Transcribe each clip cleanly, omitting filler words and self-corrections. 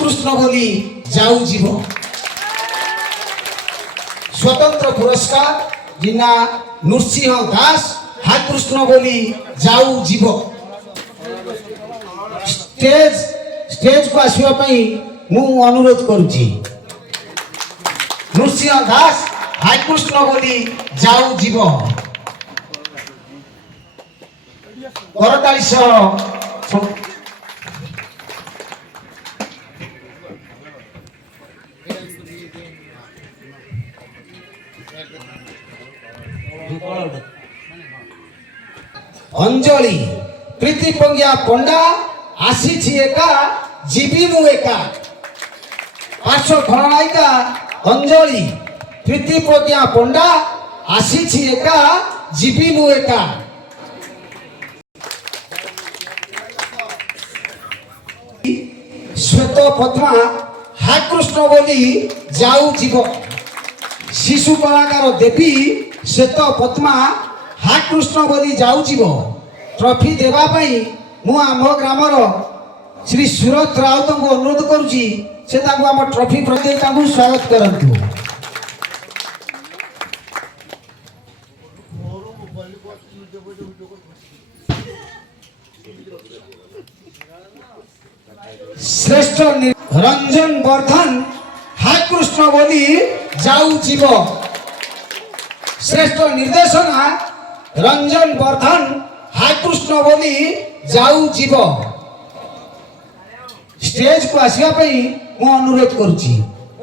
कृष्ण बोली जाऊ जीव स्वतंत्र पुरस्कार जिना नृसिंह दास हाय कृष्ण बोली जाऊ जीव स्टेज को आसवा पई मु अनुरोध करूची नृसिंह दास हाय कृष्ण बोली जाऊ जीव करताली सह अंजलि प्रीति पंग्या पंडा आसी एका जीवी मु एका पार्श्व खलनायिका अंजलि प्रीति पंग्या पंडा आसी एका जीवी मु एका श्वेत पद्मा हाय कृष्ण बोली जाऊ जीव शिशु कलाकार देवी श्वेत पद्मा हाय कृष्ण बोली जाऊ जीव ट्रॉफी देवा पाई मु आम ग्रामर श्री सुरत राउत को अनुरोध करुची से ताको आम ट्रॉफी प्रति ताको स्वागत करंतु श्रेष्ठ रंजन वर्धन हाय कृष्ण बोली जाऊ जीव श्रेष्ठ निर्देशना रंजन वर्धन हाय कृष्ण बोली जाऊ जीव स्टेज को आसवा पई मु अनुरोध करुची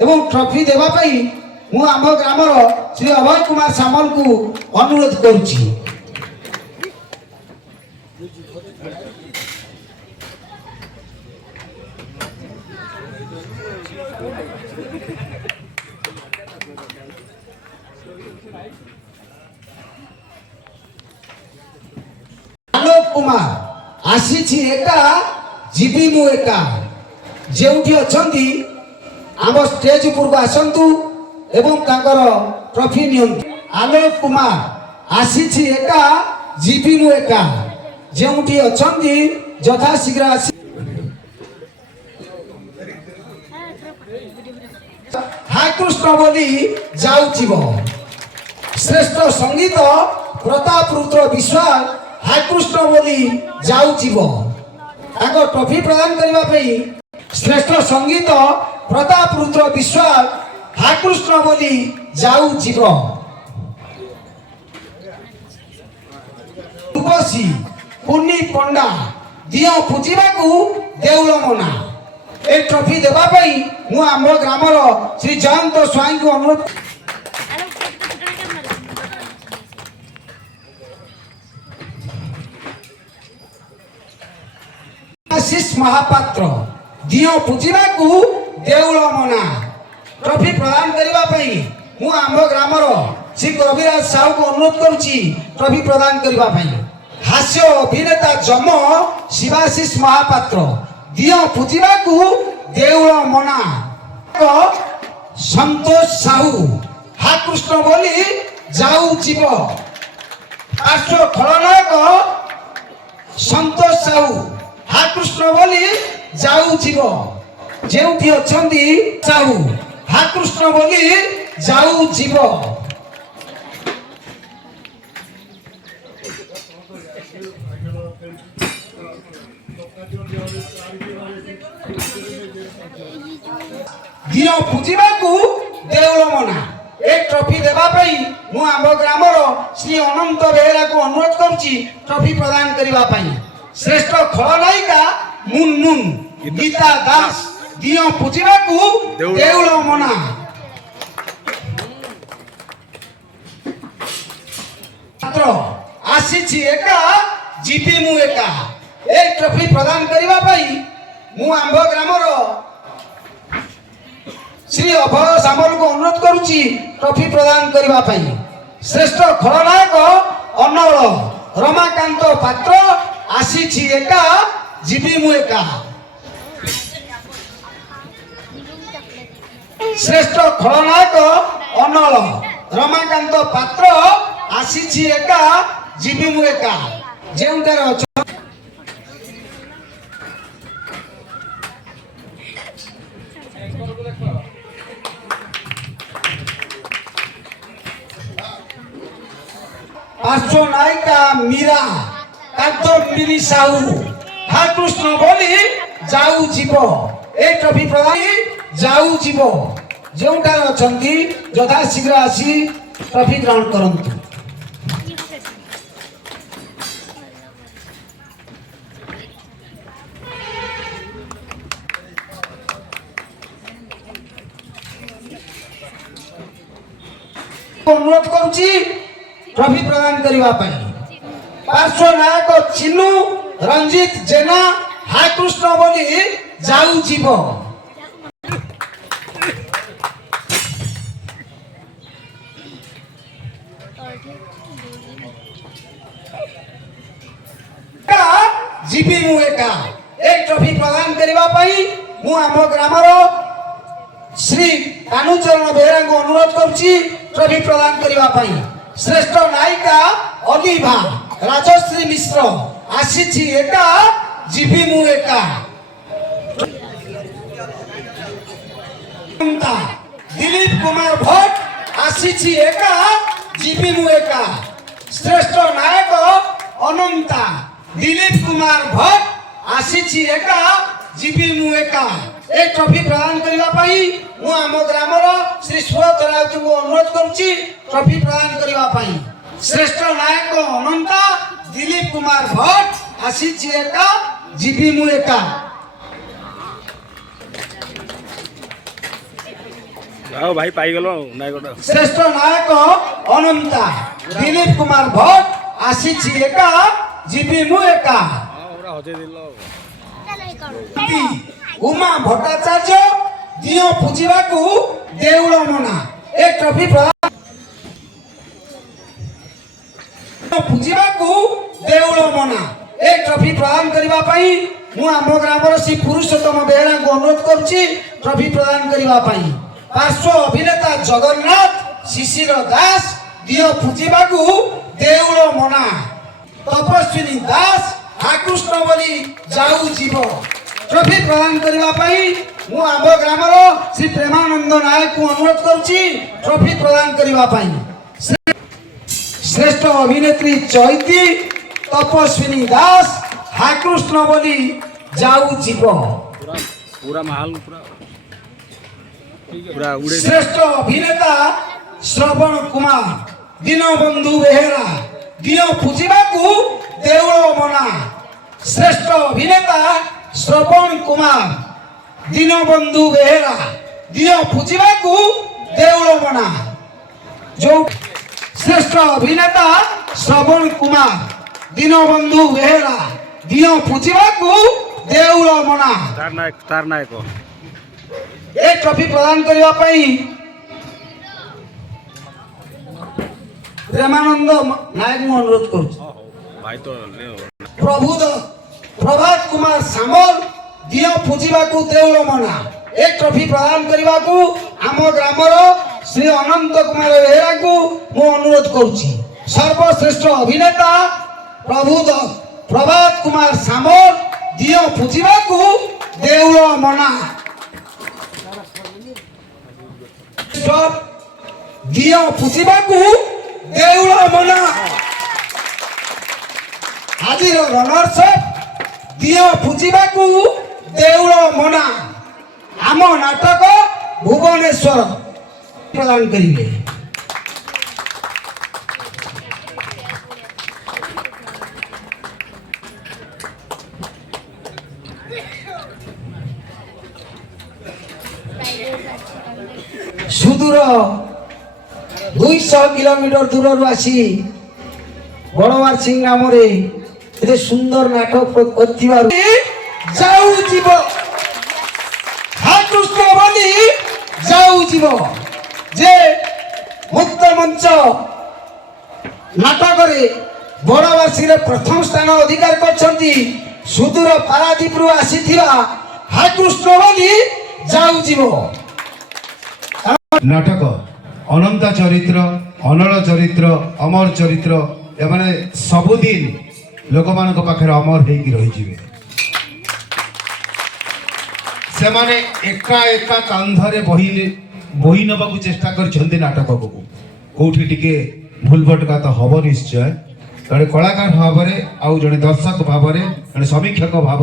एवं ट्रॉफी देवा पई मु आम ग्रामर श्री अभय कुमार सामल को अनुरोध करुची आलोक कुमार आसी एका जीवी मु एका जेउठी अछंती आम स्टेज ऊपर को आसंतु एवं ताकर ट्रॉफी नियंतु आलोक कुमार आसी एका जीवी मु एका जेउठी अछंती यथा शीघ्र आसी हाय कृष्ण बोली जाऊ जीव श्रेष्ठ संगीत प्रताप रुद्र विश्वास हाय कृष्ण बोली जाऊ जीव आगो ट्रॉफी प्रदान करबा पई श्रेष्ठ संगीत प्रताप रुद्र विश्वास हाय कृष्ण बोली जाऊ जीव उपसी पुन्नी पंडा दियो पूजिबा को देउल मना ए ट्रॉफी देबा पई मु आम ग्रामर श्री जयंत स्वाई को अनुरोध आशीष महापात्र दियो पूजिबा को देउल मना ट्रॉफी प्रदान करबा पई मु आम ग्रामर श्री कविराज साहू को अनुरोध करूची ट्रॉफी प्रदान करबा पई हास्य अभिनेता जम शिवाशीष महापात्र दियो पूजिबा को देउल मना संतोष साहू हाय कृष्ण बोली जाऊ जीव पार्श्व खलनायक संतोष साहू हाय कृष्ण बोली जाऊ जीव जेउठी अछंती साहू हाय कृष्ण बोली जाऊ जीव दियो पूजिबा को देउल मना ए ट्रॉफी देबा पई मु आम ग्रामर श्री अनंत बेहेरा को अनुरोध करूची ट्रॉफी प्रदान करबा पई श्रेष्ठ खलनायिका मुनमुन गीता दास दियो पूजिबा को देउल मना मात्र आसी एका जीवी मु एका ए ट्रॉफी प्रदान करबा पई मु आम ग्रामर श्री अभय सामल को अनुरोध करुची ट्रॉफी प्रदान करबा पई श्रेष्ठ खलनायक अनल रमाकांत पात्र आसी एका जीवी मु एका श्रेष्ठ खलनायक अनल रमाकांत पात्र आसी एका जीवी मु एका जेउटार पार्श्व नायिका मीरा कादम्बिनी साहू हा कृष्ण बोली जाऊ जीव ए ट्रॉफी प्रदान जाऊ जीव जोटार अछंती यथा शीघ्र आसी ट्रॉफी ग्रहण करंतु। अनुरोध करुची ट्रॉफी प्रदान करबा पई पार्श्व नायक चिन्नू रंजित जेना हाय कृष्ण बोली जाऊ जीव जीवी मु एका एक ट्रॉफी प्रदान करबा पई मु आम ग्रामर श्री कानुचरण बेहेरा को अनुरोध करुची ट्रॉफी प्रदान करबा पई। श्रेष्ठ नायिका अलिभा राजश्री मिश्र आसीछि एका जीवी मु एका। दिलीप कुमार भट्ट आसीछि एका जीवी मु एका। श्रेष्ठ नायक अनंता दिलीप कुमार भट्ट आसीछि एका जीवी मु एका। ए ट्रॉफी प्रदान करबा पई मु आम ग्रामर श्री सुरत राउत को अनुरोध करुची ट्रॉफी प्रदान करबा पई। श्रेष्ठ नायक अनंता दिलीप कुमार भट्ट आसीछि एका जीवी मु एका। आओ भाई पाई गलो नायक। श्रेष्ठ नायक अनंता दिलीप कुमार भट्ट आसीछि एका जीवी मु एका। उमा भट्टाचार्य दियो पूजिबा को देउल मना ए ट्रॉफी प्रदान पूजिबा को देउल मना ए ट्रॉफी प्रदान करबा पई मु आम ग्रामर श्री पुरुषोत्तम बेहेरा को अनुरोध करुची ट्रॉफी प्रदान करबा पई। पार्श्व अभिनेता जगन्नाथ शिशिर दास दियो पूजिबा को देउल मना तपस्विनी दास आकृष्ण बोली जाऊ जीव ट्रॉफी प्रदान करबा पई मु आम ग्रामर श्री प्रेमानंद नायक को अनुरोध करुची ट्रॉफी प्रदान करबा पई। श्रेष्ठ अभिनेत्री चैती तपस्विनी दास आकृष्ण बोली जाऊ जीव पूरा महल पूरा उड़े। श्रेष्ठ अभिनेता श्रवण कुमार दीनबंधु बेहेरा दियो पूजिबा को देउल मना। श्रेष्ठ अभिनेता श्रवण कुमार दीनबंधु बेहेरा दियो पूजिबा को देउल मना। जो श्रेष्ठ अभिनेता श्रवण कुमार दीनबंधु बेहेरा दियो पूजिबा को देउल मना। तार नायक ए ट्रॉफी प्रदान करबा पई प्रेमानंद नायक को अनुरोध करू भाई तो प्रभात कुमार सामल दियो पूजिबा को देउल मना ए ट्रॉफी प्रदान करबा को आम ग्रामर श्री अनंत कुमार बेहेरा को मु अनुरोध करूची। सर्वश्रेष्ठ अभिनेता प्रभात कुमार सामल दियो पूजिबा को देउल मना दियो पूजिबा को देउल मना। हाजिर रनर्स दियो पूजिबा को देउल मना आम नाटक भुवनेश्वर प्रदान करिवे। सुदूर 200 किलोमीटर दूर आसी बड़वार सिंह नाम एते सुंदर नाटक कर जाऊ जीव हा कृष्ण बोली जाऊ जीव जे मुक्त मंच नाटक बड़वासी प्रथम स्थान अधिकार करछंती सुदूर पारादीप रु आसीथिबा हा कृष्ण बोली जाऊ जीव। नाटक अनंता चरित्र अनल चरित्र अमर चरित्र एमाने सबुदिन लोक मान पाखे अमर होगी रही से माने एका एका कांधरे बही नबाकू चेष्टा कर नाटक को कौटी टिके ଭୁଲ ଭଟକା ତ ହବ ନିଶ୍ଚୟ। ଜଣେ କଳାକାର ଭାବରେ ଆଉ ଜଣେ ଦର୍ଶକ ଭାବରେ ଜଣେ ସମୀକ୍ଷକ ଭାବରେ